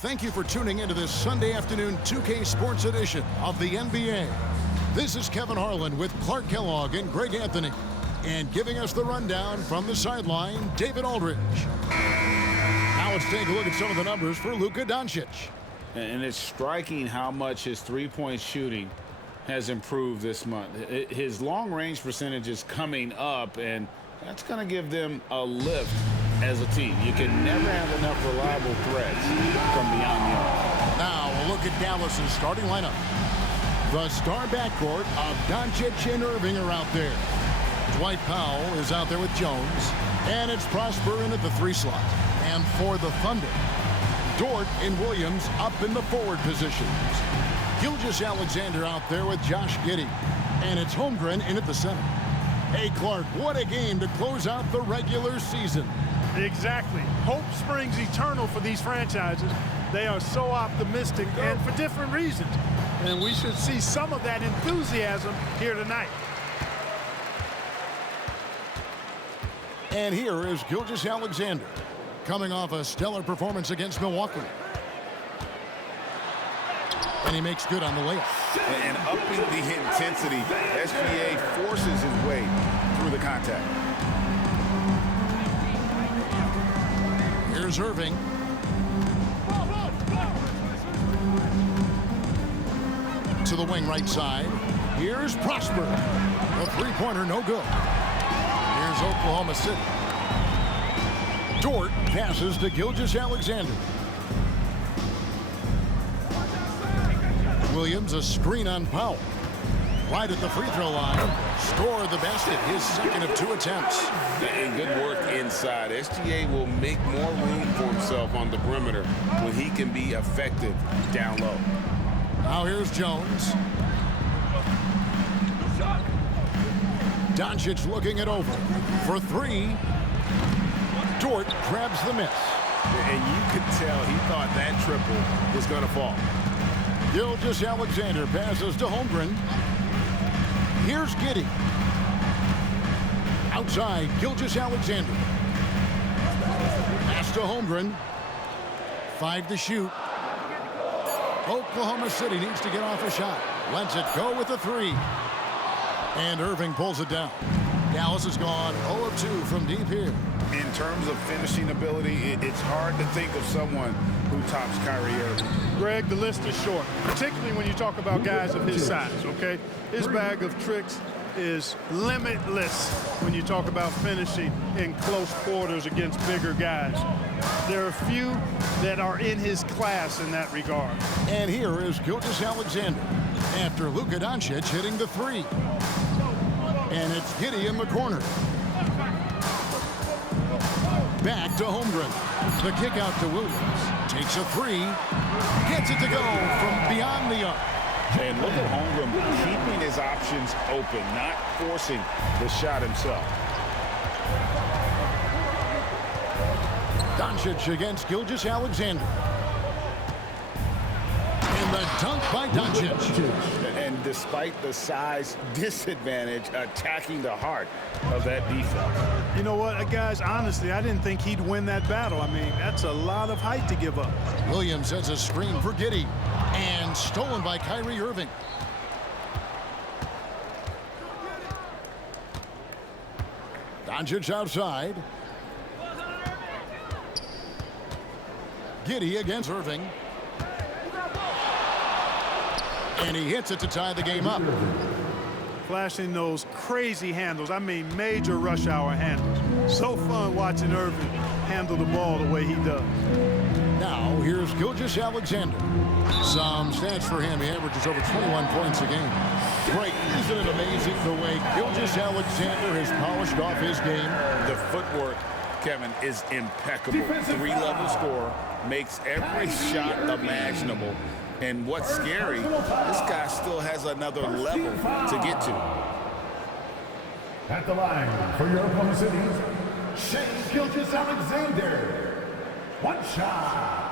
Thank you for tuning into this Sunday afternoon 2K Sports edition of the NBA. This is Kevin Harlan with Clark Kellogg and Greg Anthony. And giving us the rundown from the sideline, David Aldridge. Now let's take a look at some of the numbers for Luka Doncic. And it's striking how much his three-point shooting has improved this month. His long-range percentage is coming up, and that's going to give them a lift as a team. You can never have enough reliable threats from beyond the arc. Now we'll look at Dallas's starting lineup. The star backcourt of Doncic and Irving are out there. Dwight Powell is out there with Jones, and it's Prosper in at the 3 slot. And for the Thunder, Dort and Williams up in the forward positions. Gilgeous-Alexander out there with Josh Giddey, and it's Holmgren in at the center. Hey, Clark, what a game to close out the regular season. Exactly. Hope springs eternal for these franchises. They are so optimistic and for different reasons. And we should see some of that enthusiasm here tonight. And here is Gilgeous-Alexander, coming off a stellar performance against Milwaukee. And he makes good on the layup. And upping the intensity, SGA forces his way through the contact. Here's Irving. To the wing right side. Here's Prosper. A three-pointer, no good. Here's Oklahoma City. Dort passes to Gilgeous-Alexander. Williams, a screen on Powell. Right at the free throw line. Score the basket, his second of 2 attempts. And good work inside. SGA will make more room for himself on the perimeter when he can be effective down low. Now here's Jones. Doncic looking it over for 3. Dort grabs the miss. And you could tell he thought that triple was going to fall. Gilgeous-Alexander passes to Holmgren. Here's Giddey. Outside, Gilgeous-Alexander. Pass to Holmgren. 5 to shoot. Oklahoma City needs to get off a shot. Lets it go with a 3. And Irving pulls it down. Dallas has gone 0 of 2 from deep here. In terms of finishing ability, it's hard to think of someone who tops Kyrie Irving. Greg, the list is short, particularly when you talk about guys of his size, okay? His bag of tricks is limitless when you talk about finishing in close quarters against bigger guys. There are few that are in his class in that regard. And here is Gilgeous-Alexander after Luka Doncic hitting the 3. And it's Giddey in the corner. Back to Holmgren. The kick out to Williams. Takes a 3. Gets it to go from beyond the arc. And look at Holmgren keeping his options open, not forcing the shot himself. Doncic against Gilgeous-Alexander. And the dunk by Doncic. And despite the size disadvantage, attacking the heart of that defense. You know what, guys, honestly, I didn't think he'd win that battle. I mean, that's a lot of height to give up. Williams has a screen for Giddey. And stolen by Kyrie Irving. Doncic outside. Giddey against Irving. And he hits it to tie the game up. Flashing those crazy handles. I mean, major rush hour handles. So fun watching Irving handle the ball the way he does. Now, here's Gilgeous-Alexander. Some stats for him. He averages over 21 points a game. Great. Isn't it amazing the way Gilgeous-Alexander has polished off his game? The footwork, Kevin, is impeccable. 3-level scorer, makes every shot imaginable. And what's scary, this guy still has another level to get to. At the line for your Oklahoma City, Shai Gilgeous-Alexander. 1 shot.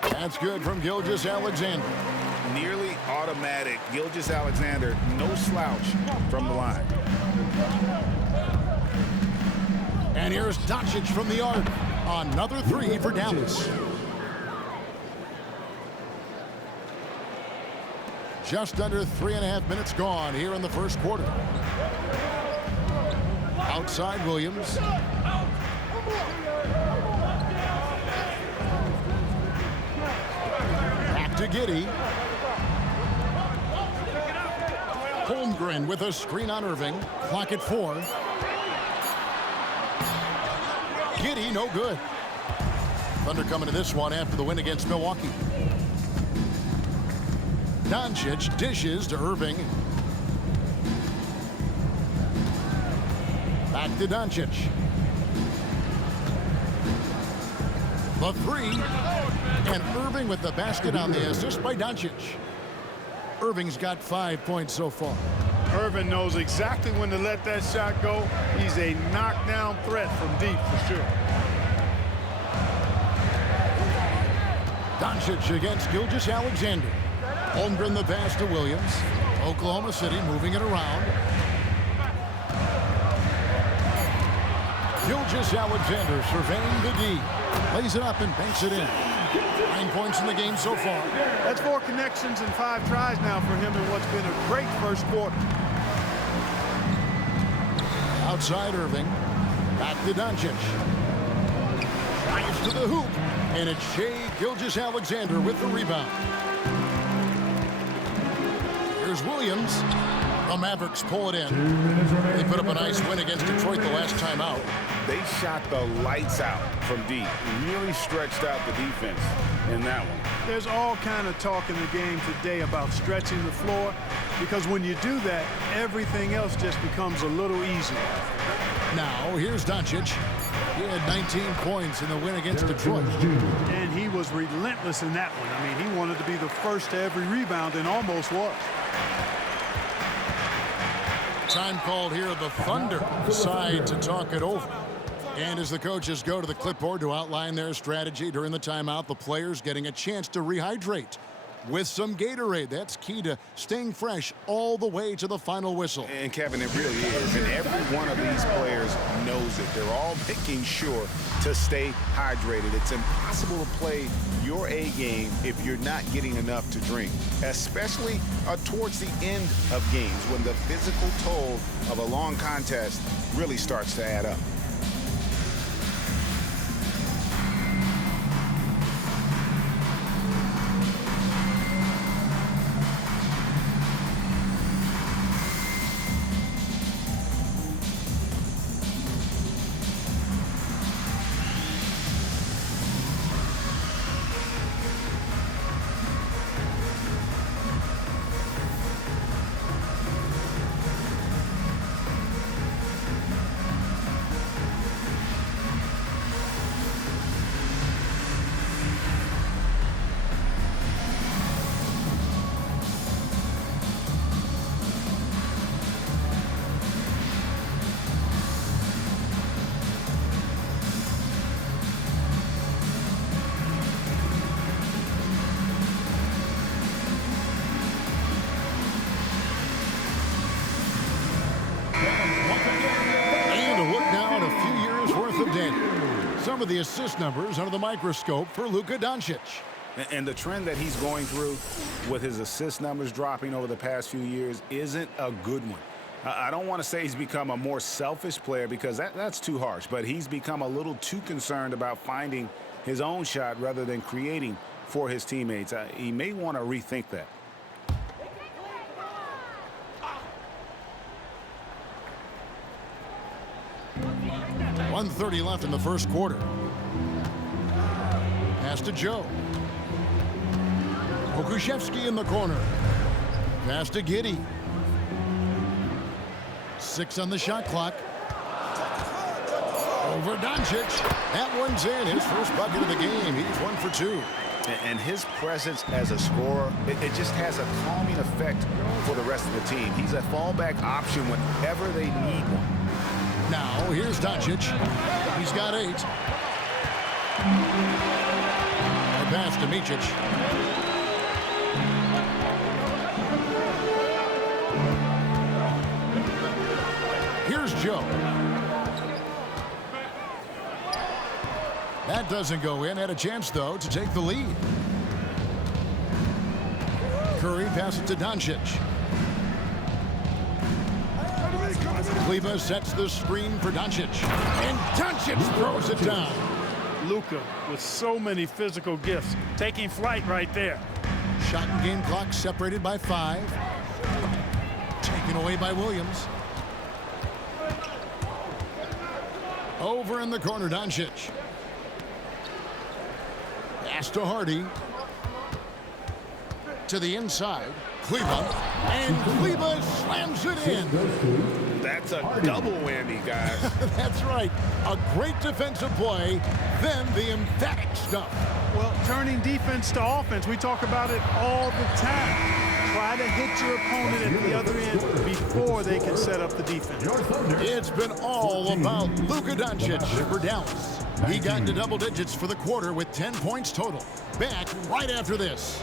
That's good from Gilgeous-Alexander. Nearly automatic. Gilgeous-Alexander, no slouch from the line. And here's Doncic from the arc. Another three for Dallas. Just under 3.5 minutes gone here in the first quarter. Outside Williams. Back to Giddey. Holmgren with a screen on Irving. Clock at 4. Giddey, no good. Thunder coming to this one after the win against Milwaukee. Doncic dishes to Irving. Back to Doncic. The three. And Irving with the basket on the assist by Doncic. Irving's got 5 points so far. Irving knows exactly when to let that shot go. He's a knockdown threat from deep for sure. Doncic against Gilgeous-Alexander. Holmgren the pass to Williams. Oklahoma City moving it around. Gilgeous-Alexander surveying the D. Lays it up and banks it in. 9 points in the game so far. That's 4 connections and 5 tries now for him in what's been a great first quarter. Outside Irving. Back to Doncic. Drives to the hoop. And it's Shai Gilgeous-Alexander with the rebound. Here's Williams. The Mavericks pull it in. They put up a nice win against Detroit the last time out. They shot the lights out from deep. Really stretched out the defense in that one. There's all kind of talk in the game today about stretching the floor, because when you do that, everything else just becomes a little easier. Now, here's Doncic. He had 19 points in the win against Detroit. And he was relentless in that one. I mean, he wanted to be the first to every rebound and almost was. Time called here. The Thunder decide to talk it over. And as the coaches go to the clipboard to outline their strategy during the timeout, the players getting a chance to rehydrate with some Gatorade. That's key to staying fresh all the way to the final whistle. And Kevin, it really is. And every one of these players knows it. They're all making sure to stay hydrated. It's impossible to play your A game if you're not getting enough to drink, especially towards the end of games when the physical toll of a long contest really starts to add up. Some of the assist numbers under the microscope for Luka Doncic. And the trend that he's going through with his assist numbers dropping over the past few years isn't a good one. I don't want to say he's become a more selfish player, because that's too harsh, but he's become a little too concerned about finding his own shot rather than creating for his teammates. He may want to rethink that. .130 left in the first quarter. Pass to Joe. Pokusevski in the corner. Pass to Giddey. 6 on the shot clock. Over Doncic. That one's in. His first bucket of the game. He's 1 for 2. And his presence as a scorer, it just has a calming effect for the rest of the team. He's a fallback option whenever they need one. Now, here's Doncic. He's got 8. A pass to Micic. Joe. That doesn't go in. Had a chance, though, to take the lead. Curry passes to Doncic. Kleber sets the screen for Doncic. And Doncic throws it down. Luka with so many physical gifts, taking flight right there. Shot and game clock separated by 5. Taken away by Williams. Over in the corner, Doncic. Pass to Hardy. To the inside. Kleber. And Kleber slams it in. That's a double whammy, guys. That's right. A great defensive play, then the emphatic stuff. Well, turning defense to offense, we talk about it all the time. Try to hit your opponent at the other end before they can set up the defense. It's been all about Luka Doncic for Dallas. He got into double digits for the quarter with 10 points total. Back right after this.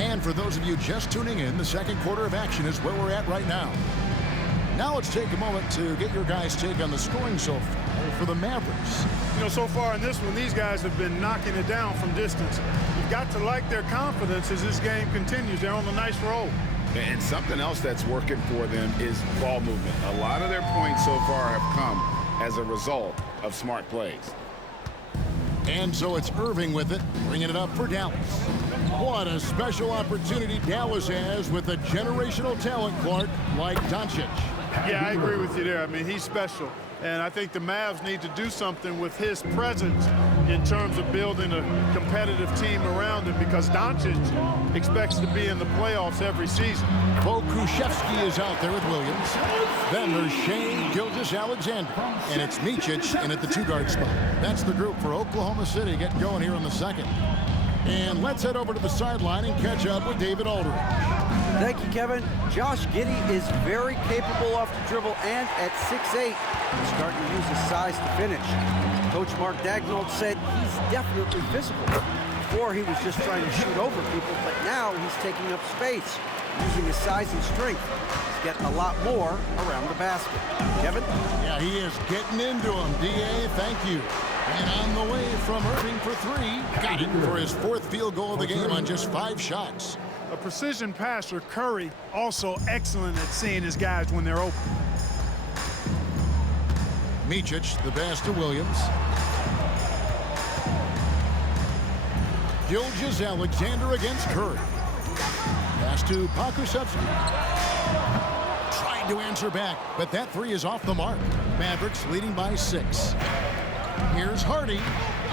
And for those of you just tuning in, the second quarter of action is where we're at right now. Now let's take a moment to get your guys' take on the scoring so far for the Mavericks. You know, so far in this one, these guys have been knocking it down from distance. You've got to like their confidence as this game continues. They're on a nice roll. And something else that's working for them is ball movement. A lot of their points so far have come as a result of smart plays. And so it's Irving with it, bringing it up for Dallas. What a special opportunity Dallas has with a generational talent, Clark, like Doncic. Yeah, I agree with you there. I mean, he's special. And I think the Mavs need to do something with his presence in terms of building a competitive team around him, because Doncic expects to be in the playoffs every season. Bo Krzyzewski is out there with Williams. Then there's Shane Gilgeous-Alexander. And it's Micic in at the 2-guard spot. That's the group for Oklahoma City getting going here in the second. And let's head over to the sideline and catch up with David Aldridge. Thank you, Kevin. Josh Giddey is very capable off the dribble, and at 6'8", he's starting to use his size to finish. Coach Mark Daigneault said he's definitely physical. Before, he was just trying to shoot over people, but now he's taking up space, using his size and strength. He's getting a lot more around the basket. Kevin? Yeah, he is getting into him. D.A., thank you. And on the way from Irving for 3. Got it for his 4th field goal of the game on just 5 shots. A precision passer, Curry, also excellent at seeing his guys when they're open. Micic, the pass to Williams. Gilgeous-Alexander against Curry. Pass to Pokusevski. Tried to answer back, but that 3 is off the mark. Mavericks leading by 6. Here's Hardy.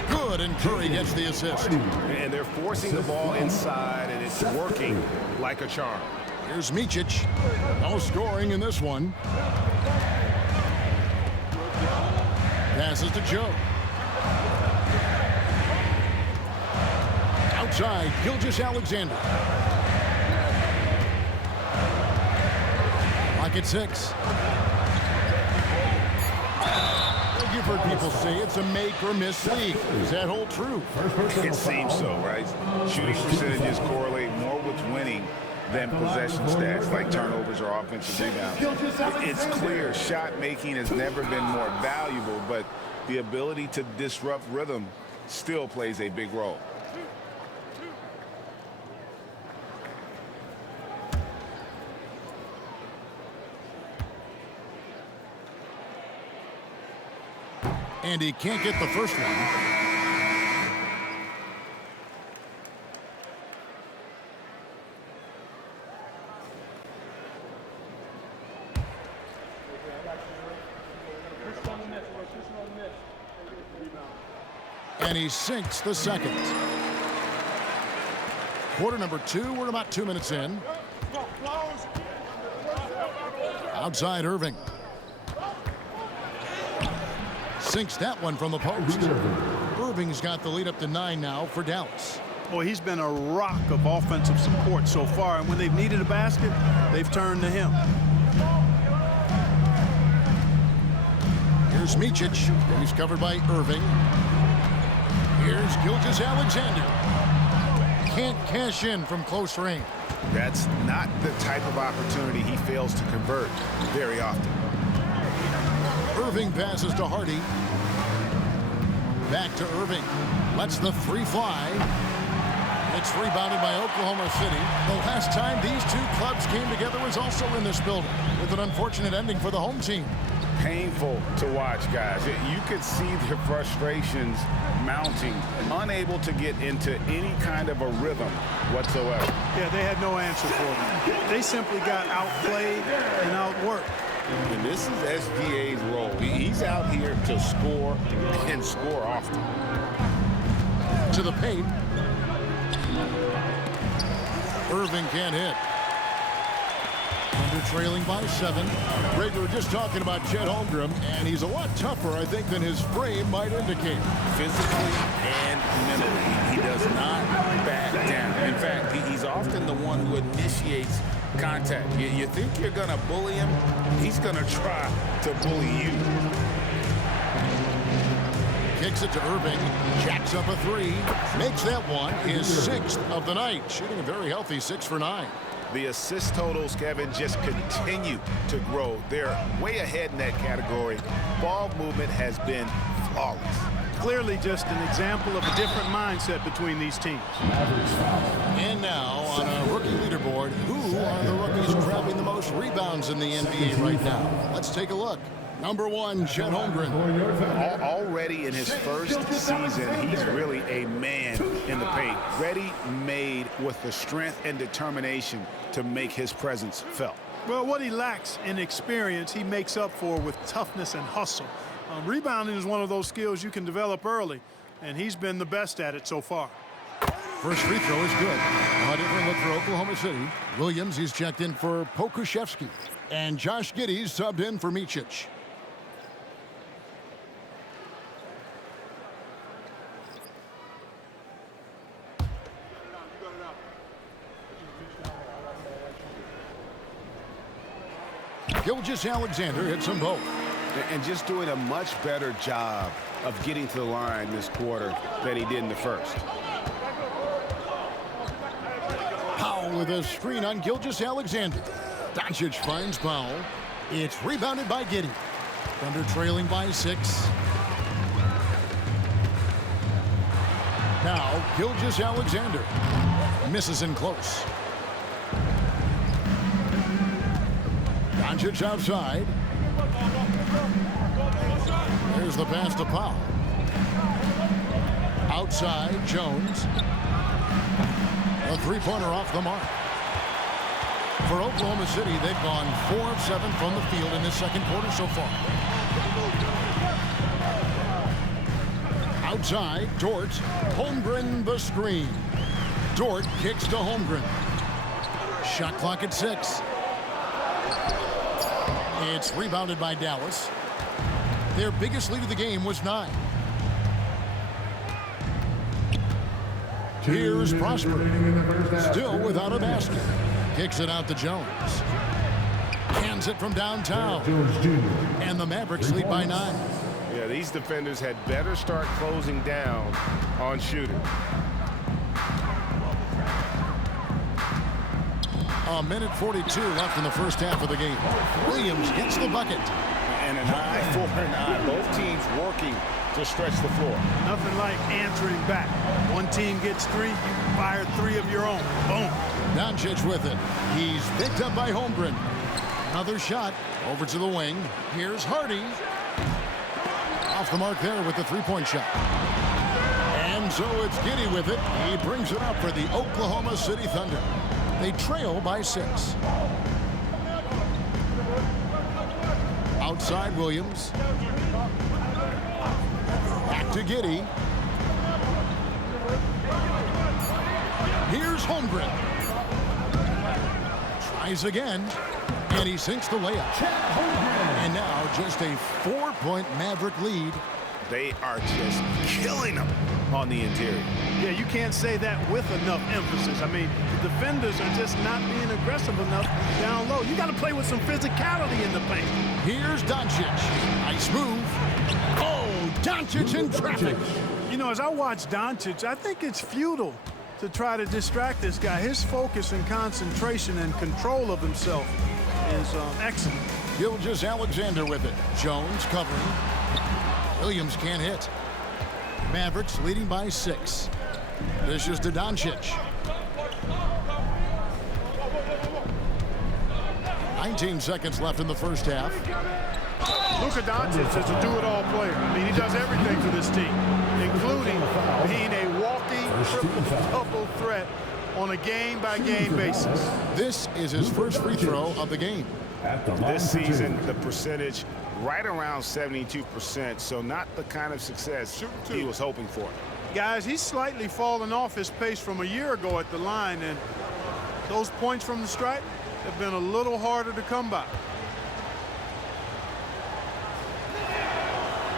Good, and Curry gets the assist. And they're forcing the ball inside, and it's working like a charm. Here's Micic. No scoring in this one. Passes to Joe. Outside, Gilgeous-Alexander. Lock at 6. You've heard people say it's a make or miss league. Does that hold true? It seems so, right? Shooting percentages correlate more with winning than possession stats like turnovers or offensive rebounds. It's clear shot making has never been more valuable, but the ability to disrupt rhythm still plays a big role. And he can't get the first one. And he sinks the second. Quarter number 2, we're about 2 minutes in. Outside Irving. Sinks that one from the post. Irving's got the lead up to 9 now for Dallas. Boy, he's been a rock of offensive support so far, and when they've needed a basket, they've turned to him. Here's Micic. He's covered by Irving. Here's Gilgeous-Alexander. Can't cash in from close range. That's not the type of opportunity he fails to convert very often. Irving passes to Hardy. Back to Irving. Lets the 3 fly. It's rebounded by Oklahoma City. The last time these two clubs came together was also in this building, with an unfortunate ending for the home team. Painful to watch, guys. You could see their frustrations mounting, unable to get into any kind of a rhythm whatsoever. Yeah, they had no answer for them. They simply got outplayed and outworked. And this is SGA's role. He's out here to score and score often. To the paint. Irving can't hit. Under trailing by 7. Greg, we were just talking about Chet Holmgren, and he's a lot tougher, I think, than his frame might indicate. Physically and mentally, he does not back down. In fact, he's often the one who initiates contact. You think you're going to bully him, he's going to try to bully you. Kicks it to Irving. Jacks up a 3. Makes that one his 6th of the night. Shooting a very healthy 6 for 9. The assist totals, Kevin, just continue to grow. They're way ahead in that category. Ball movement has been flawless. Clearly just an example of a different mindset between these teams. And now on a rookie leaderboard, who are the rookies grabbing the most rebounds in the NBA right now? Let's take a look. Number 1, Chet Holmgren. Already in his first season, he's really a man in the paint. Ready-made with the strength and determination to make his presence felt. Well, what he lacks in experience, he makes up for with toughness and hustle. Rebounding is one of those skills you can develop early, and he's been the best at it so far. First free throw is good. A different look for Oklahoma City. Williams, he's checked in for Pokusevski. And Josh Giddey's subbed in for Micic. Gilgeous-Alexander hits them both. And just doing a much better job of getting to the line this quarter than he did in the first. Powell with a screen on Gilgeous-Alexander. Doncic finds Powell. It's rebounded by Giddey. Thunder trailing by 6. Now Gilgeous-Alexander misses in close. Doncic outside. There's the pass to Powell. Outside, Jones. A 3-pointer off the mark. For Oklahoma City, they've gone 4 of 7 from the field in this second quarter so far. Outside, Dort. Holmgren the screen. Dort kicks to Holmgren. Shot clock at 6. It's rebounded by Dallas. Their biggest lead of the game was 9. Here's Prosper. Still without a basket. Kicks it out to Jones. Hands it from downtown. And the Mavericks lead by 9. Yeah, these defenders had better start closing down on shooting. A minute 42 left in the first half of the game. Williams gets the bucket. And an eye for an eye. Both teams working to stretch the floor. Nothing like answering back. One team gets 3, you fire 3 of your own. Boom. Doncic with it. He's picked up by Holmgren. Another shot over to the wing. Here's Hardy. Off the mark there with the 3-point shot. And so it's Giddey with it. He brings it up for the Oklahoma City Thunder. They trail by 6. Outside Williams. Back to Giddey. Here's Holmgren. Tries again, and he sinks the layup. And now just a 4-point Maverick lead. They are just killing them on the interior. Yeah, you can't say that with enough emphasis. I mean, the defenders are just not being aggressive enough down low. You got to play with some physicality in the paint. Here's Doncic. Nice move. Oh, Doncic in traffic. You know, as I watch Doncic, I think it's futile to try to distract this guy. His focus and concentration and control of himself is excellent. Gilgeous-Alexander with it. Jones covering. Williams can't hit. Mavericks leading by 6. This is to Doncic. 19 seconds left in the first half. Luka Doncic is a do-it-all player. I mean, he does everything for this team, including being a walking triple-double threat on a game-by-game basis. This is his first free throw of the game. This season, the percentage right around 72%, so not the kind of success he was hoping for. Guys, he's slightly fallen off his pace from a year ago at the line, and those points from the stripe have been a little harder to come by.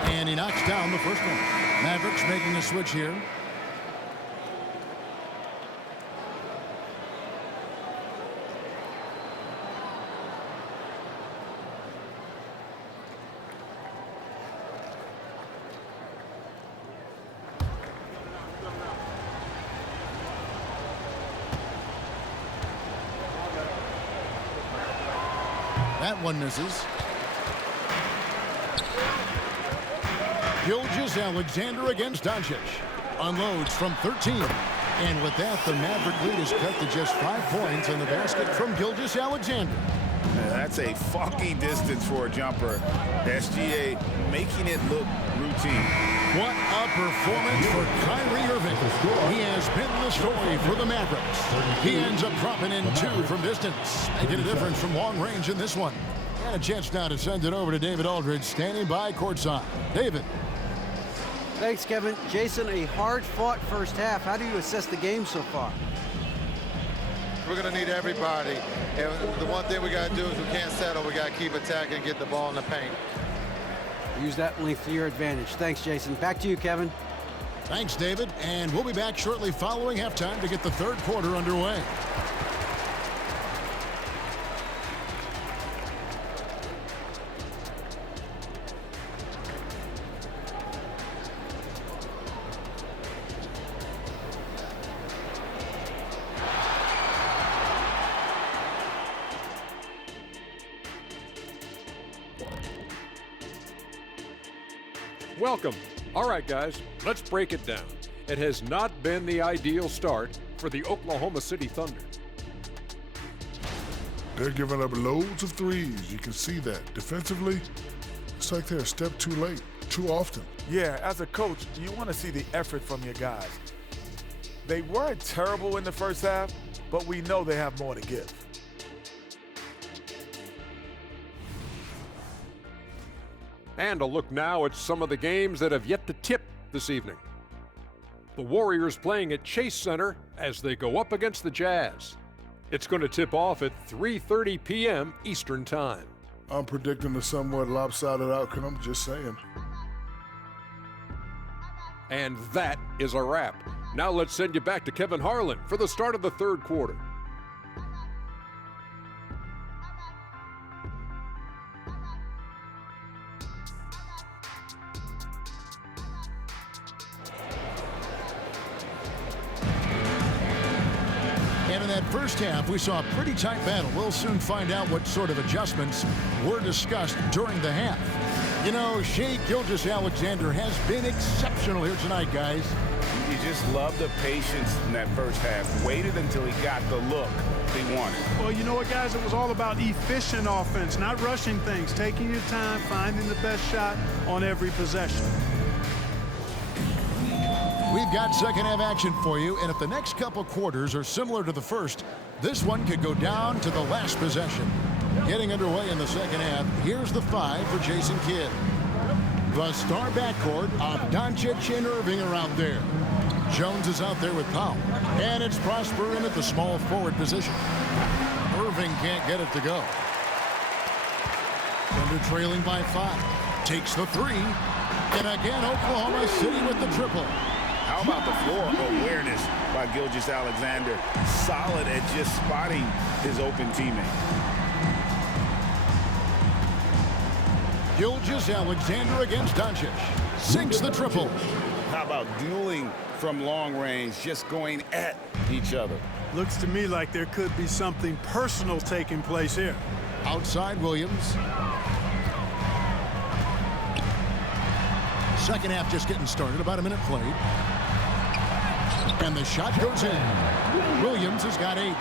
And he knocks down the first one. Mavericks making a switch here. That one misses. Gilgeous-Alexander against Doncic. Unloads from 13. And with that, the Maverick lead is cut to just 5 points in the basket from Gilgeous-Alexander. That's a funky distance for a jumper. SGA making it look routine. What a performance for Kyrie Irving. He has been the story for the Mavericks. He ends up dropping in 2 from distance, making a difference from long range in this one. And a chance now to send it over to David Aldridge, standing by courtside. David. Thanks, Kevin. Jason, a hard-fought first half. How do you assess the game so far? We're going to need everybody. And the one thing we got to do is we can't settle. We got to keep attacking and get the ball in the paint. Use that length to your advantage. Thanks, Jason. Back to you, Kevin. Thanks, David. And we'll be back shortly following halftime to get the third quarter underway. Welcome. All right, guys, let's break it down. It has not been the ideal start for the Oklahoma City Thunder. They're giving up loads of threes. You can see that. Defensively, it's like they're a step too late, too often. Yeah, as a coach, you want to see the effort from your guys. They weren't terrible in the first half, but we know they have more to give. And a look now at some of the games that have yet to tip this evening. The Warriors playing at Chase Center as they go up against the Jazz. It's going to tip off at 3:30 p.m. Eastern Time. I'm predicting a somewhat lopsided outcome, just saying. And that is a wrap. Now let's send you back to Kevin Harlan for the start of the third quarter. And in that first half, we saw a pretty tight battle. We'll soon find out what sort of adjustments were discussed during the half. You know, Shai Gilgeous-Alexander has been exceptional here tonight, guys. You just love the patience in that first half. Waited until he got the look he wanted. Well, you know what, guys? It was all about efficient offense, not rushing things, taking your time, finding the best shot on every possession. We've got second half action for you, and if the next couple quarters are similar to the first, this one could go down to the last possession. Getting underway in the second half. Here's the 5 for Jason Kidd. The star backcourt of Doncic and Irving are out there. Jones is out there with Powell. And it's Prosper in at the small forward position. Irving can't get it to go. Thunder trailing by 5. Takes the 3. And again, Oklahoma City with the triple. How about the floor awareness by Gilgeous-Alexander? Solid at just spotting his open teammate. Gilgeous-Alexander against Doncic. Sinks the triple. How about dueling from long range, just going at each other? Looks to me like there could be something personal taking place here. Outside Williams. Second half just getting started. About a minute played. And the shot goes in. Williams has got 8.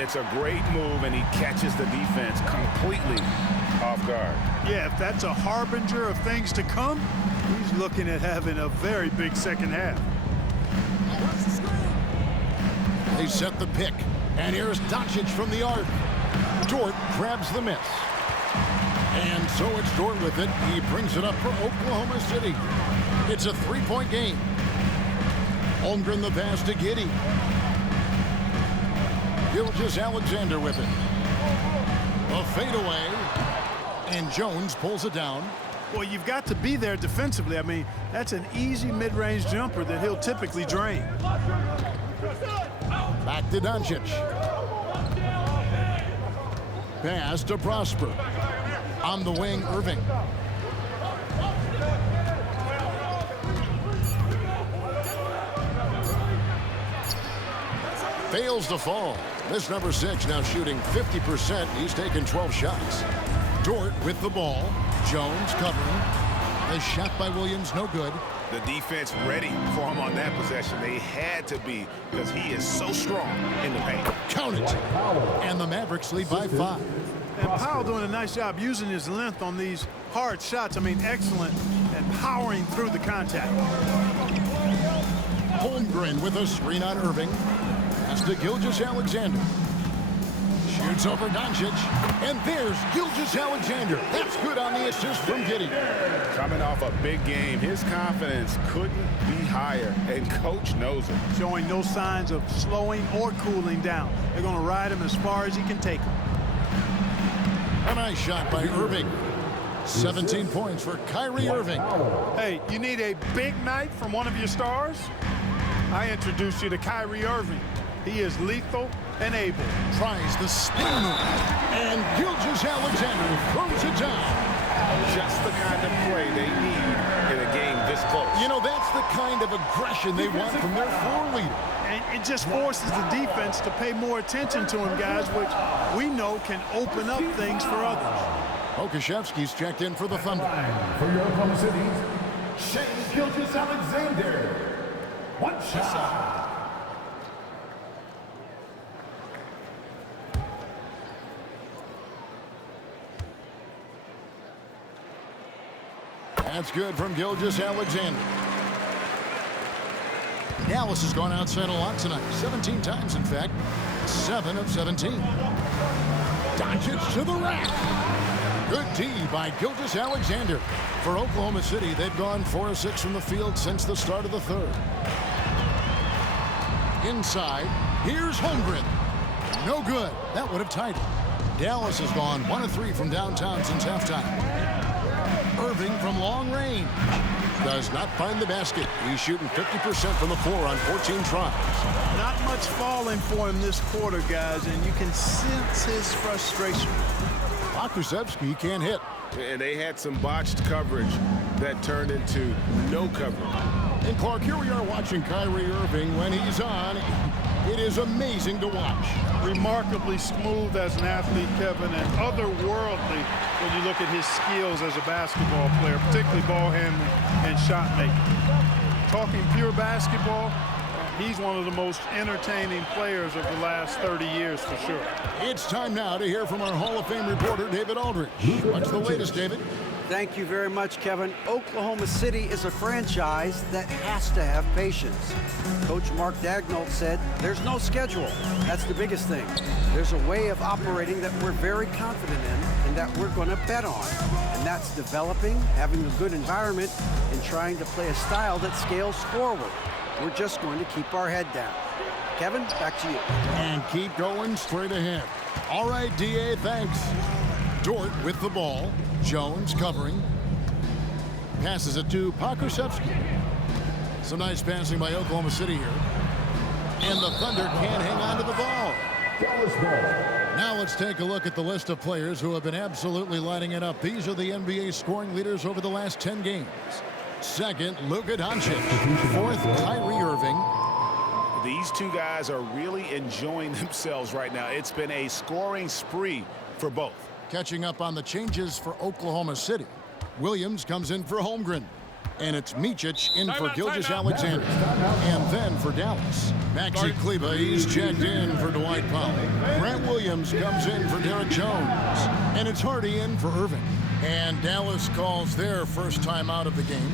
It's a great move, and he catches the defense completely off guard. Yeah, if that's a harbinger of things to come, he's looking at having a very big second half. They set the pick. And here's Doncic from the arc. Dort grabs the miss. And so it's Dort with it. He brings it up for Oklahoma City. It's a 3-point game. Holmgren the pass to Giddey. Gilgeous-Alexander with it. A fadeaway. And Jones pulls it down. Well, you've got to be there defensively. I mean, that's an easy mid-range jumper that he'll typically drain. Back to Doncic. Pass to Prosper. On the wing, Irving. Fails to fall. This number 6 now shooting 50%. He's taken 12 shots. Dort with the ball. Jones covering. The shot by Williams, no good. The defense ready for him on that possession. They had to be, because he is so strong in the paint. Count it. And the Mavericks lead by 5. And Powell doing a nice job using his length on these hard shots. I mean, excellent at powering through the contact. Holmgren with a screen on Irving. Pass to Gilgeous-Alexander. Shoots over Doncic. And there's Gilgeous-Alexander. That's good on the assist from Giddey. Coming off a big game, his confidence couldn't be higher, and coach knows it. Showing no signs of slowing or cooling down. They're going to ride him as far as he can take him. A nice shot by Irving. 17 points for Kyrie Irving. Hey, you need a big night from one of your stars? I introduce you to Kyrie Irving. He is lethal and able. Tries the spin move. And Gilgeous-Alexander throws it down. Just the kind of play they need in a game this close. You know, that's the kind of aggression they want from their floor leader. And it just forces the defense to pay more attention to him, guys, which we know can open up things for others. Okashevsky's checked in for the Thunder. For your Oklahoma City, Shai Gilgeous-Alexander. One shot. That's good from Gilgeous-Alexander. Dallas has gone outside a lot tonight. 17 times, in fact. 7 of 17. Doncic to the rack. Good D by Gilgeous-Alexander. For Oklahoma City, they've gone 4 of 6 from the field since the start of the third. Inside, here's Holmgren. No good. That would have tied it. Dallas has gone 1 of 3 from downtown since halftime. Irving from long range. Does not find the basket. He's shooting 50% from the floor on 14 tries. Not much falling for him this quarter, guys, and you can sense his frustration. Okashevsky can't hit. And they had some botched coverage that turned into no coverage. And Clark, here we are watching Kyrie Irving. When he's on, it is amazing to watch. Remarkably smooth as an athlete, Kevin, and otherworldly when you look at his skills as a basketball player, particularly ball handling and shot making. Talking pure basketball, he's one of the most entertaining players of the last 30 years for sure. It's time now to hear from our Hall of Fame reporter, David Aldridge. What's the latest, David? Thank you very much, Kevin. Oklahoma City is a franchise that has to have patience. Coach Mark Daigneault said there's no schedule. That's the biggest thing. There's a way of operating that we're very confident in and that we're going to bet on. And that's developing, having a good environment, and trying to play a style that scales forward. We're just going to keep our head down. Kevin, back to you. And keep going straight ahead. All right, D.A., thanks. Dort with the ball. Jones covering. Passes it to Pokusevski. Some nice passing by Oklahoma City here. And the Thunder can't hang on to the ball. Now let's take a look at the list of players who have been absolutely lighting it up. These are the NBA scoring leaders over the last 10 games. Second, Luka Doncic. Fourth, Kyrie Irving. These two guys are really enjoying themselves right now. It's been a scoring spree for both. Catching up on the changes for Oklahoma City. Williams comes in for Holmgren. And it's Micic in for Gilgeous-Alexander. And then for Dallas, Maxi Kleber, he's checked in for Dwight Powell. Grant Williams comes in for Derek Jones. And it's Hardy in for Irving. And Dallas calls their first time out of the game.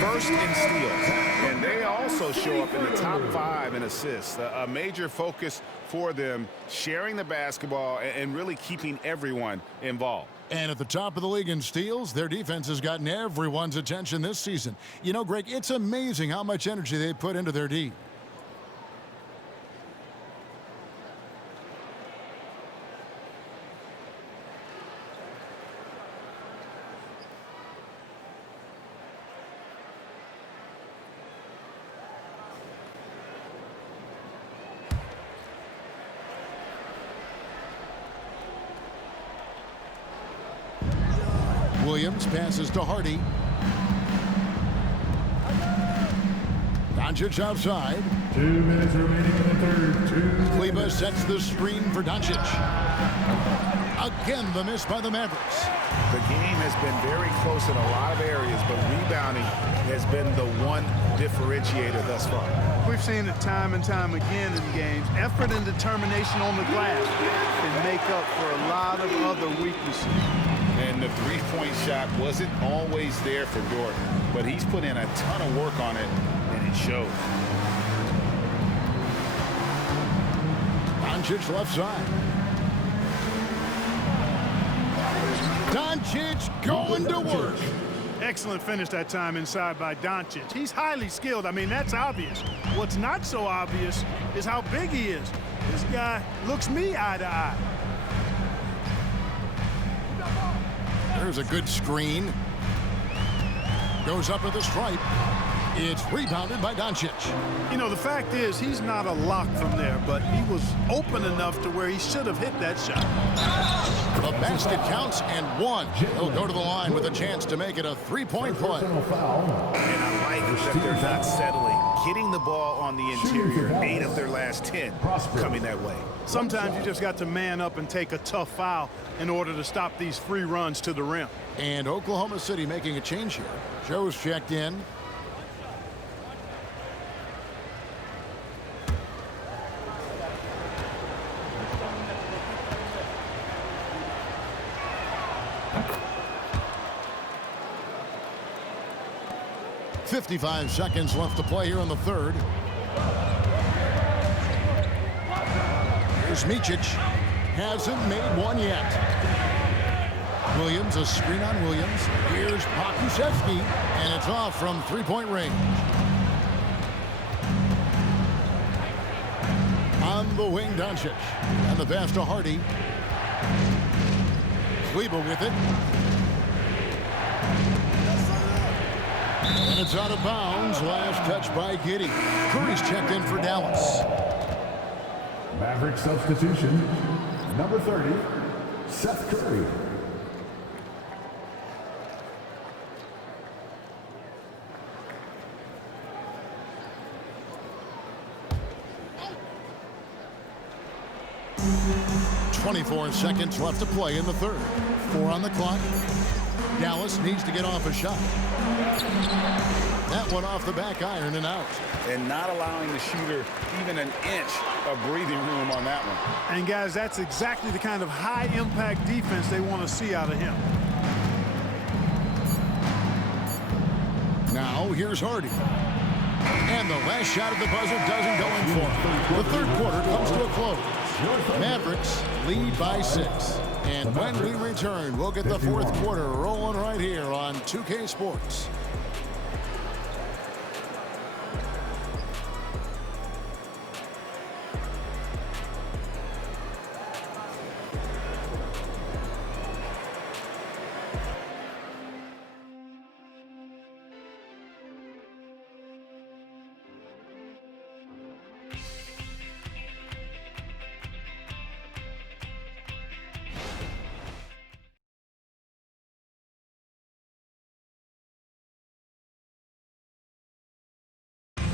First in steals, and they also show up in the top 5 in assists. A major focus for them, sharing the basketball and really keeping everyone involved. And at the top of the league in steals, their defense has gotten everyone's attention this season. You know, Greg, it's amazing how much energy they put into their D. Williams passes to Hardy. Doncic outside. 2 minutes remaining in the third. Kleber sets the screen for Doncic. Again, the miss by the Mavericks. The game has been very close in a lot of areas, but rebounding has been the one differentiator thus far. We've seen it time and time again in games. Effort and determination on the glass can make up for a lot of other weaknesses. And the three-point shot wasn't always there for Dort, but he's put in a ton of work on it, and it shows. Doncic left side. Doncic going to work. Excellent finish that time inside by Doncic. He's highly skilled. I mean, that's obvious. What's not so obvious is how big he is. This guy looks me eye to eye. There's a good screen. Goes up with the stripe. It's rebounded by Doncic. You know, the fact is he's not a lock from there, but he was open enough to where he should have hit that shot. The basket counts and one. He'll go to the line with a chance to make it a three-point play. And I like that they're not settling. Getting the ball on the interior, 8 of their last 10 coming that way. Sometimes you just got to man up and take a tough foul in order to stop these free runs to the rim. And Oklahoma City making a change here. Joe's checked in. 55 seconds left to play here in the third. Here's Micic. Hasn't made one yet. Williams, a screen on Williams. Here's Pokusevski, and it's off from three-point range. On the wing, Doncic. And the pass to Hardy. Kleber with it. And it's out of bounds. Last touch by Giddey. Curry's checked in for Dallas. Maverick substitution, number 30, Seth Curry. .24 seconds left to play in the third. 4 on the clock. Dallas needs to get off a shot. That one off the back iron and out. And not allowing the shooter even an inch of breathing room on that one. And guys, that's exactly the kind of high-impact defense they want to see out of him. Now here's Hardy. And the last shot at the buzzer doesn't go in for him. The third quarter comes to a close. Mavericks lead by 6. And when we return, we'll get the fourth quarter rolling right here on 2K Sports.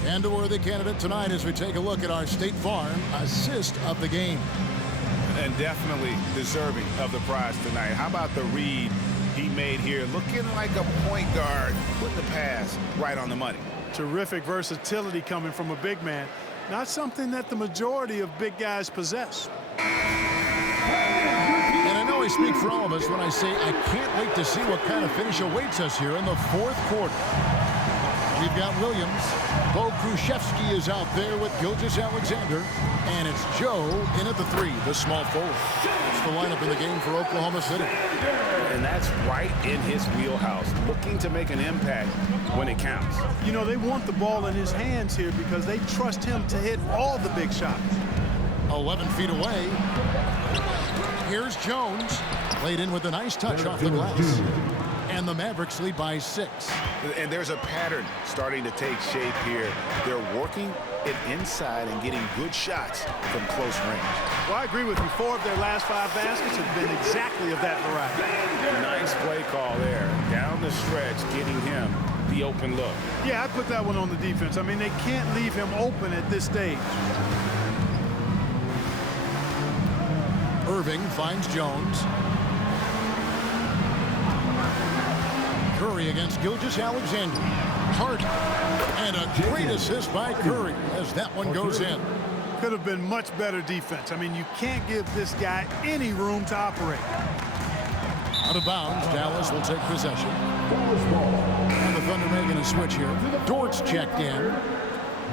And a worthy candidate tonight as we take a look at our State Farm assist of the game. And definitely deserving of the prize tonight. How about the read he made here? Looking like a point guard, putting the pass right on the money. Terrific versatility coming from a big man. Not something that the majority of big guys possess. And I know I speak for all of us when I say I can't wait to see what kind of finish awaits us here in the fourth quarter. We've got Williams. Bo Krzyzewski is out there with Gilgeous-Alexander. And it's Joe in at the 3, the small forward. It's the lineup in the game for Oklahoma City. And that's right in his wheelhouse, looking to make an impact when it counts. You know, they want the ball in his hands here because they trust him to hit all the big shots. 11 feet away. Here's Jones. Played in with a nice touch off the glass. And the Mavericks lead by 6. And there's a pattern starting to take shape here. They're working it inside and getting good shots from close range. Well, I agree with you. 4 of their last 5 baskets have been exactly of that variety. Nice play call there. Down the stretch, getting him the open look. Yeah, I put that one on the defense. I mean, they can't leave him open at this stage. Irving finds Jones. Curry against Gilgeous-Alexander. Hardy. And a great assist by Curry as that one goes in. Could have been much better defense. I mean, you can't give this guy any room to operate. Out of bounds, Dallas will take possession. And the Thunder making a switch here. Dort's checked in.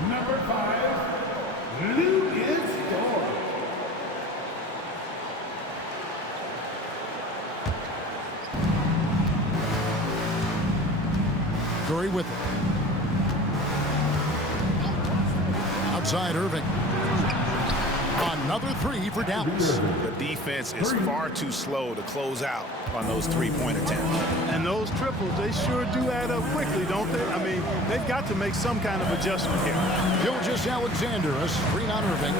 Number 5, Lucas Dort. Curry with it. Outside Irving. Another 3 for Dallas. The defense is far too slow to close out on those three-point attempts. And those triples, they sure do add up quickly, don't they? I mean, they've got to make some kind of adjustment here. Gilgeous-Alexander, a screen on Irving.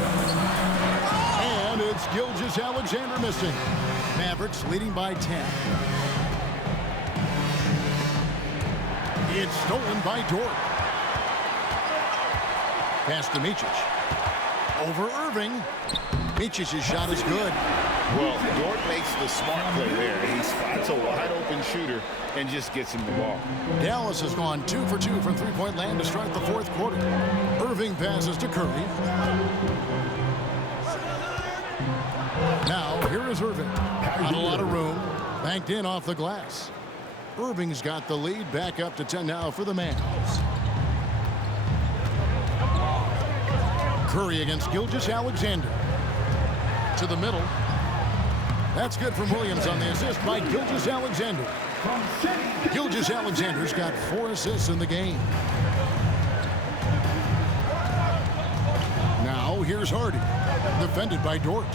And it's Gilgeous-Alexander missing. Mavericks leading by 10. It's stolen by Dort. Pass to Micic. Over Irving. Micic's shot is good. Well, Dort makes the smart play there. He spots a wide-open shooter and just gets him the ball. Dallas has gone 2 for 2 from three-point land to start the fourth quarter. Irving passes to Curry. Now, here is Irving. Not a lot of room. Banked in off the glass. Irving's got the lead, back up to 10 now for the Mavs. Curry against Gilgeous-Alexander. To the middle. That's good from Williams on the assist by Gilgeous-Alexander. Gilgeous-Alexander's got 4 assists in the game. Now here's Hardy, defended by Dort.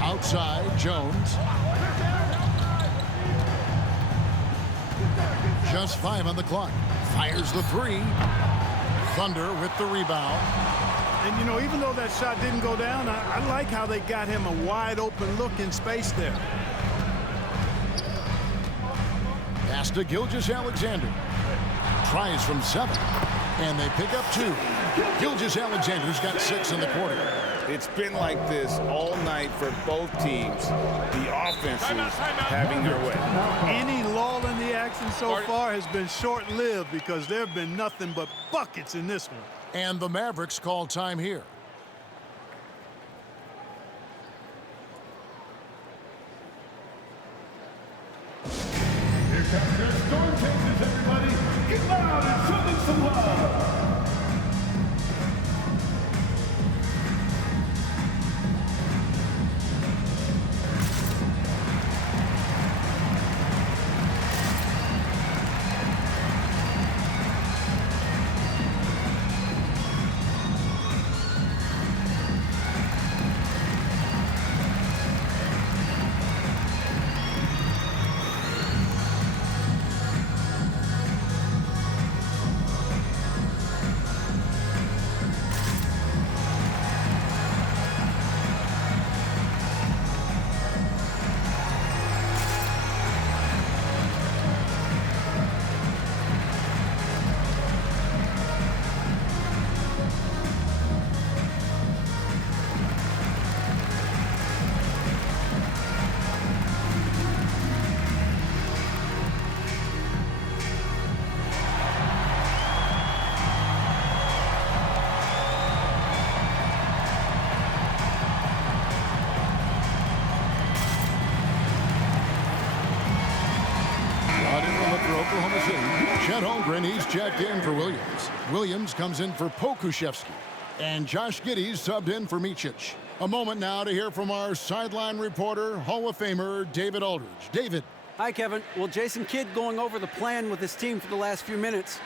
Outside, Jones. Just 5 on the clock. Fires the 3. Thunder with the rebound. And, you know, even though that shot didn't go down, I like how they got him a wide open look in space there. Pass to Gilgeous-Alexander. Tries from 7. And they pick up 2. Gilgeous-Alexander's got 6 in the quarter. It's been like this all night for both teams. The offenses having their way. Any lull in the action so far has been short-lived because there have been nothing but buckets in this one. And the Mavericks call time here. Here comes your Storm Chasers, everybody. Get loud and show them some love. Oklahoma City, Chet Holmgren, he's checked in for Williams. Williams comes in for Pokusevski. And Josh Giddey's subbed in for Micic. A moment now to hear from our sideline reporter, Hall of Famer David Aldridge. David. Hi, Kevin. Well, Jason Kidd going over the plan with his team for the last few minutes.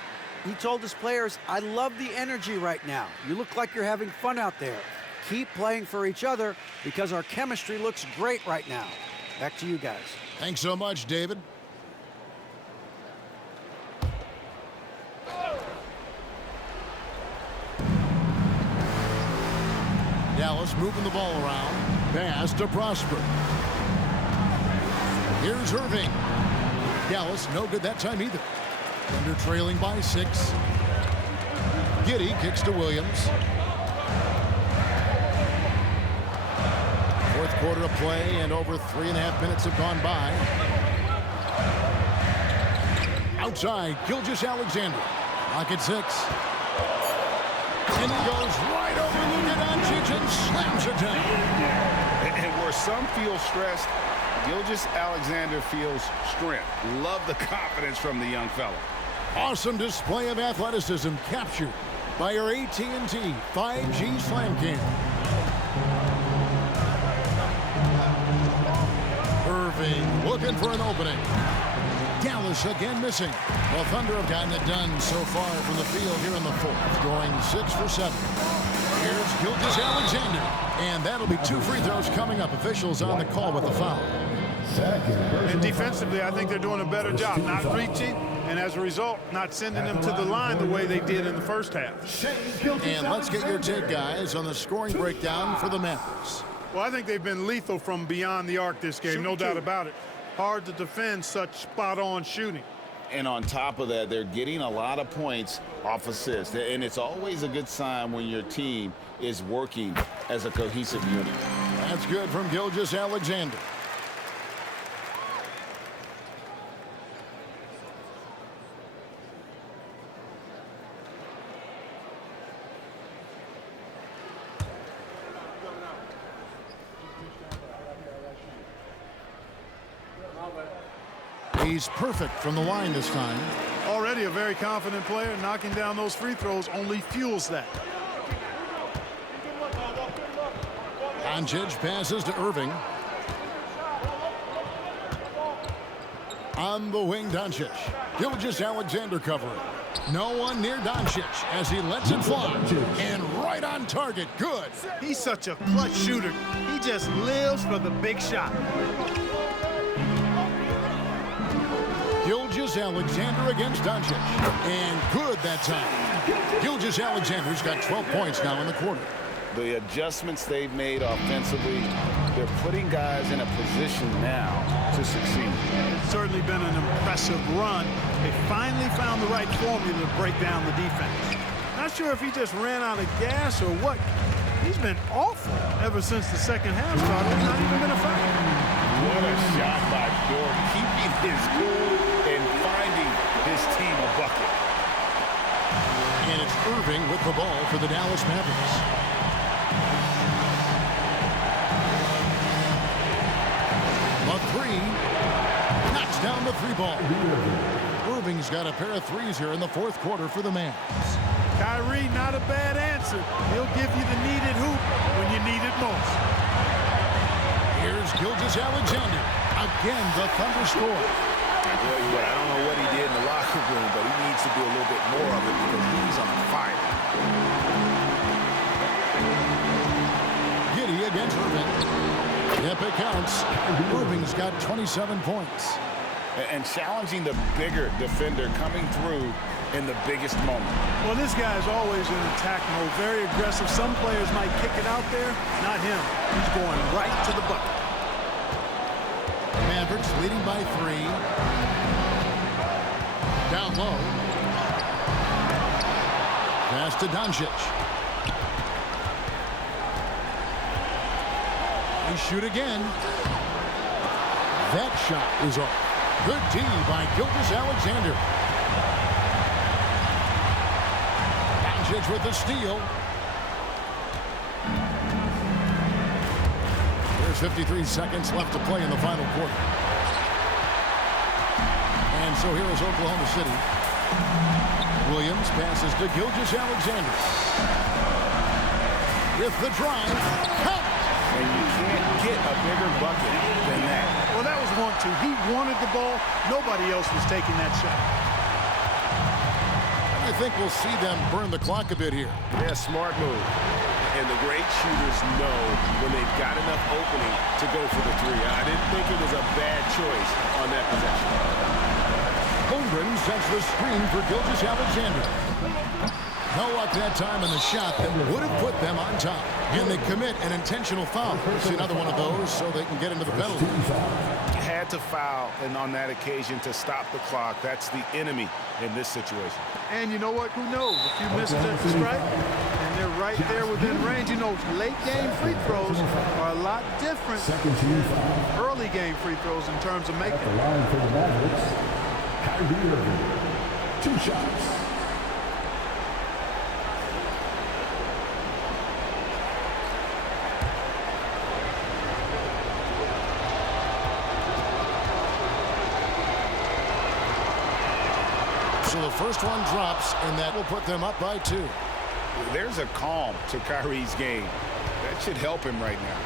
He told his players, I love the energy right now. You look like you're having fun out there. Keep playing for each other because our chemistry looks great right now. Back to you guys. Thanks so much, David. Dallas moving the ball around. Pass to Prosper. Here's Irving. Dallas no good that time either. Thunder trailing by 6. Giddey kicks to Williams. Fourth quarter of play and over 3.5 minutes have gone by. Outside, Gilgeous-Alexander. Lock at 6. And he goes right over Luka Doncic and slams it down. And where some feel stressed, Gilgeous-Alexander feels strength. Love the confidence from the young fella. Awesome display of athleticism captured by our AT&T 5G Slam Cam. Irving looking for an opening. Dallas again missing. Well, Thunder have gotten it done so far from the field here in the fourth, going 6 for 7. Here's Gilgeous-Alexander, and that'll be 2 free throws coming up. Officials on the call with the foul. And defensively, I think they're doing a better job, not reaching, and as a result, not sending them to the line the way they did in the first half. And let's get your take, guys, on the scoring breakdown for the Mavericks. Well, I think they've been lethal from beyond the arc this game, no doubt about it. Hard to defend such spot-on shooting. And on top of that, they're getting a lot of points off assists. And it's always a good sign when your team is working as a cohesive unit. That's good from Gilgeous-Alexander. He's perfect from the line this time. Already a very confident player. Knocking down those free throws only fuels that. Doncic passes to Irving. On the wing, Doncic. Gilgeous-Alexander covering. No one near Doncic as he lets it fly. And right on target. Good. He's such a clutch shooter. He just lives for the big shot. Gilgeous-Alexander against Doncic. And good that time. Gilgeous-Alexander's got 12 points now in the quarter. The adjustments they've made offensively, they're putting guys in a position now to succeed. It's certainly been an impressive run. They finally found the right formula to break down the defense. Not sure if he just ran out of gas or what. He's been awful ever since the second half started. It's not even been a factor. What a shot by Dort, keeping his cool and finding his team a bucket. And it's Irving with the ball for the Dallas Mavericks. A three. Knocks down the three ball. Irving's got a pair of threes here in the fourth quarter for the Mavs. Kyrie, not a bad answer. He'll give you the needed hoop when you need it most. Here's Gilgeous-Alexander. Again, the Thunder score. I tell you what, I don't know what he did in the locker room, but he needs to do a little bit more of it because he's on fire. Giddey against Irving. Yep, it counts. Irving's got 27 points. And challenging the bigger defender coming through in the biggest moment. Well, this guy is always in attack mode, very aggressive. Some players might kick it out there, not him. He's going right to the bucket. Mavericks leading by 3. Down low. Pass to Doncic. They shoot again. That shot is off. Good D by Gilgeous-Alexander. Doncic with the steal. There's 53 seconds left to play in the final quarter. And so here is Oklahoma City. Williams passes to Gilgeous-Alexander. With the drive. Count! And you can't get a bigger bucket than that. Well, that was 1-2. He wanted the ball. Nobody else was taking that shot. I think we'll see them burn the clock a bit here. Yeah, smart move. And the great shooters know when they've got enough opening to go for the three. I didn't think it was a bad choice on that possession. Holmgren sets the screen for Gilgeous-Alexander. No luck that time in the shot that would have put them on top. And they commit an intentional foul. It's another one of those so they can get into the penalty. Had to foul, and on that occasion to stop the clock. That's the enemy in this situation. And you know what? Who knows? A few misses at the stripe, and they're right there within range. You know, late game free throws are a lot different than early game free throws in terms of making. At the line for the Mavericks, Kyrie Irving. 2 shots. So the first one drops, and that will put them up by 2. There's a calm to Kyrie's game. That should help him right now.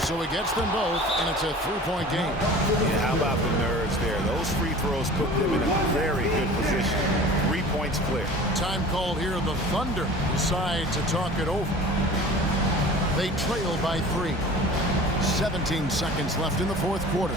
So he gets them both, and it's a 3-point game. Yeah, how about the nerves there? Those free throws put them in a very good position. 3 points clear. Time called here. The Thunder decide to talk it over. They trail by 3. 17 seconds left in the fourth quarter.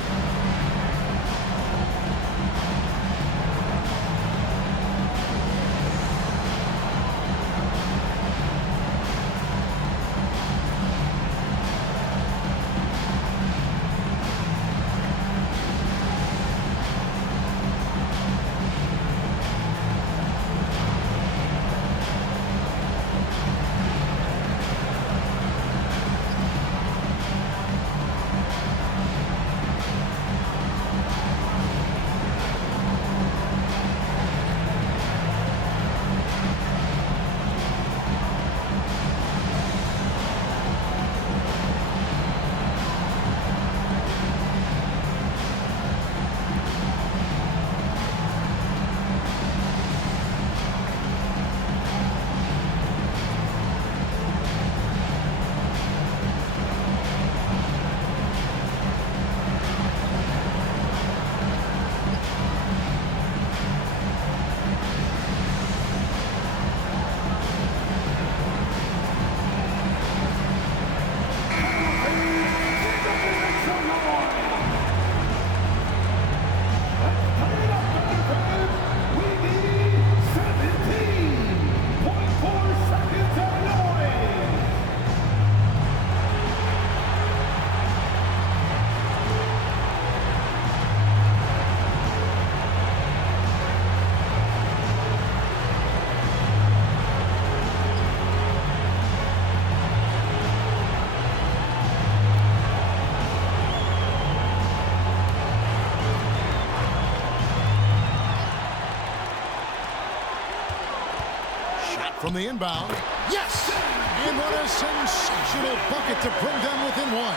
from the inbound. Yes! And what a sensational bucket to bring them within one.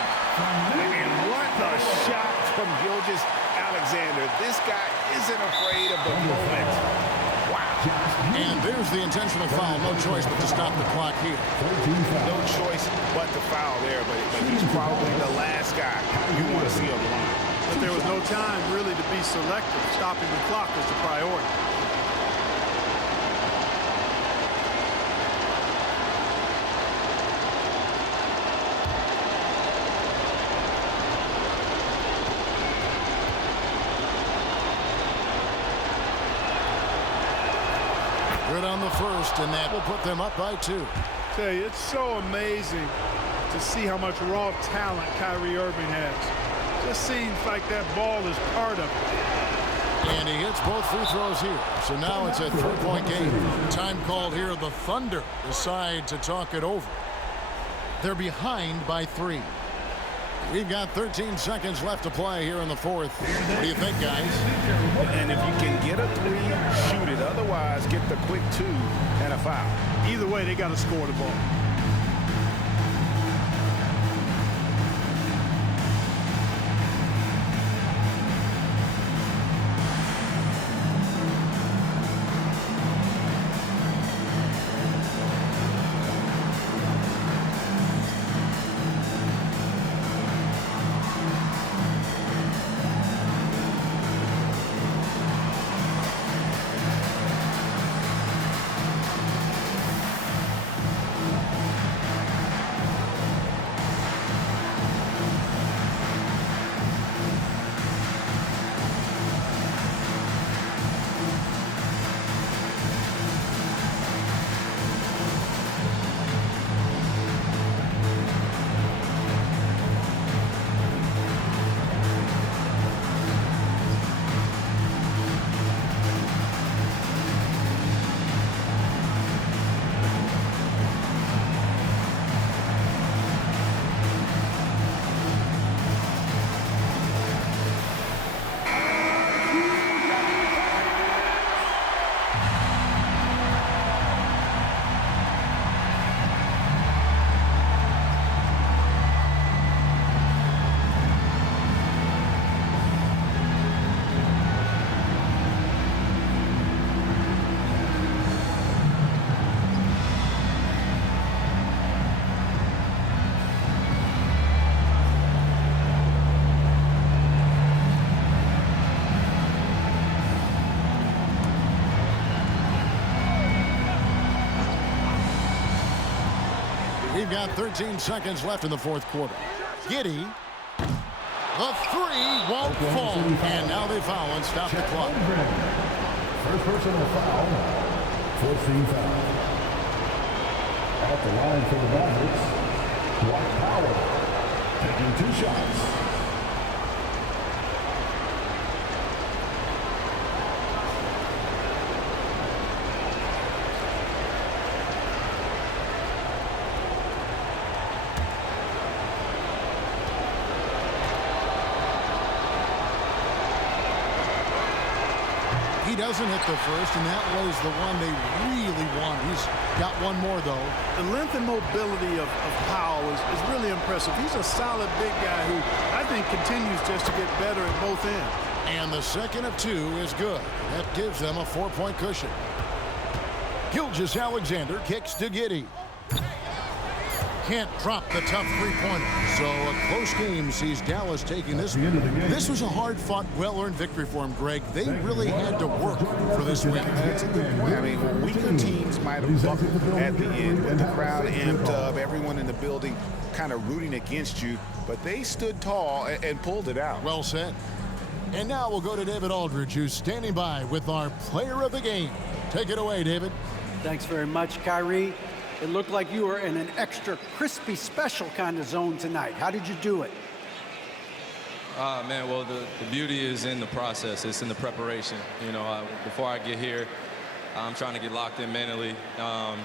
And what a shot from Gilgeous-Alexander. This guy isn't afraid of the moment. Wow. And there's the intentional foul. No choice but to stop the clock here. No choice but to foul there, but he's probably the last guy you want to see on the line. But there was no time really to be selective. Stopping the clock was the priority. Good on the first, and that will put them up by 2. Tell you, it's so amazing to see how much raw talent Kyrie Irving has. Just seems like that ball is part of it. And he hits both free throws here. So now it's a 3-point game. Time called here. The Thunder decide to talk it over. They're behind by 3. We've got 13 seconds left to play here in the fourth. What do you think, guys? And if you can get a 3, shoot it. Otherwise, get the quick 2 and a foul. Either way, they got to score the ball. We've got 13 seconds left in the fourth quarter. Giddey, the 3 won't fall. And now they foul and stop the clock. First personal foul, 14 foul. At the line for the Mavericks, Dwight Powell taking 2 shots. He doesn't hit the first, and that was the one they really want. He's got one more, though. The length and mobility of Powell is really impressive. He's a solid big guy who I think continues just to get better at both ends. And the second of 2 is good. That gives them a 4-point cushion. Gilgeous-Alexander kicks to Giddey. Can't drop the tough 3-pointer. So a close game sees Dallas taking this one. This was a hard-fought, well-earned victory for him, Greg. They really had to work for this win. That's a good point. I mean, weaker teams might have buckled at the end, with the crowd amped up, everyone in the building kind of rooting against you, but they stood tall and pulled it out. Well said. And now we'll go to David Aldridge, who's standing by with our player of the game. Take it away, David. Thanks very much, Kyrie. It looked like you were in an extra crispy special kind of zone tonight. How did you do it? Man, well, the beauty is in the process. It's in the preparation. You know, before I get here, I'm trying to get locked in mentally.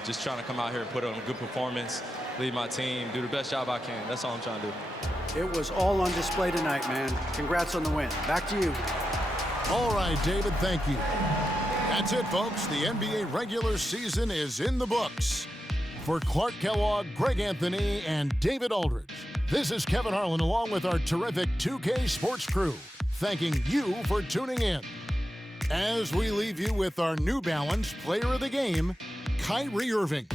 Just trying to come out here and put on a good performance, lead my team, do the best job I can. That's all I'm trying to do. It was all on display tonight, man. Congrats on the win. Back to you. All right, David, thank you. That's it, folks. The NBA regular season is in the books. For Clark Kellogg, Greg Anthony, and David Aldridge, this is Kevin Harlan along with our terrific 2K Sports crew, thanking you for tuning in. As we leave you with our New Balance Player of the Game, Kyrie Irving.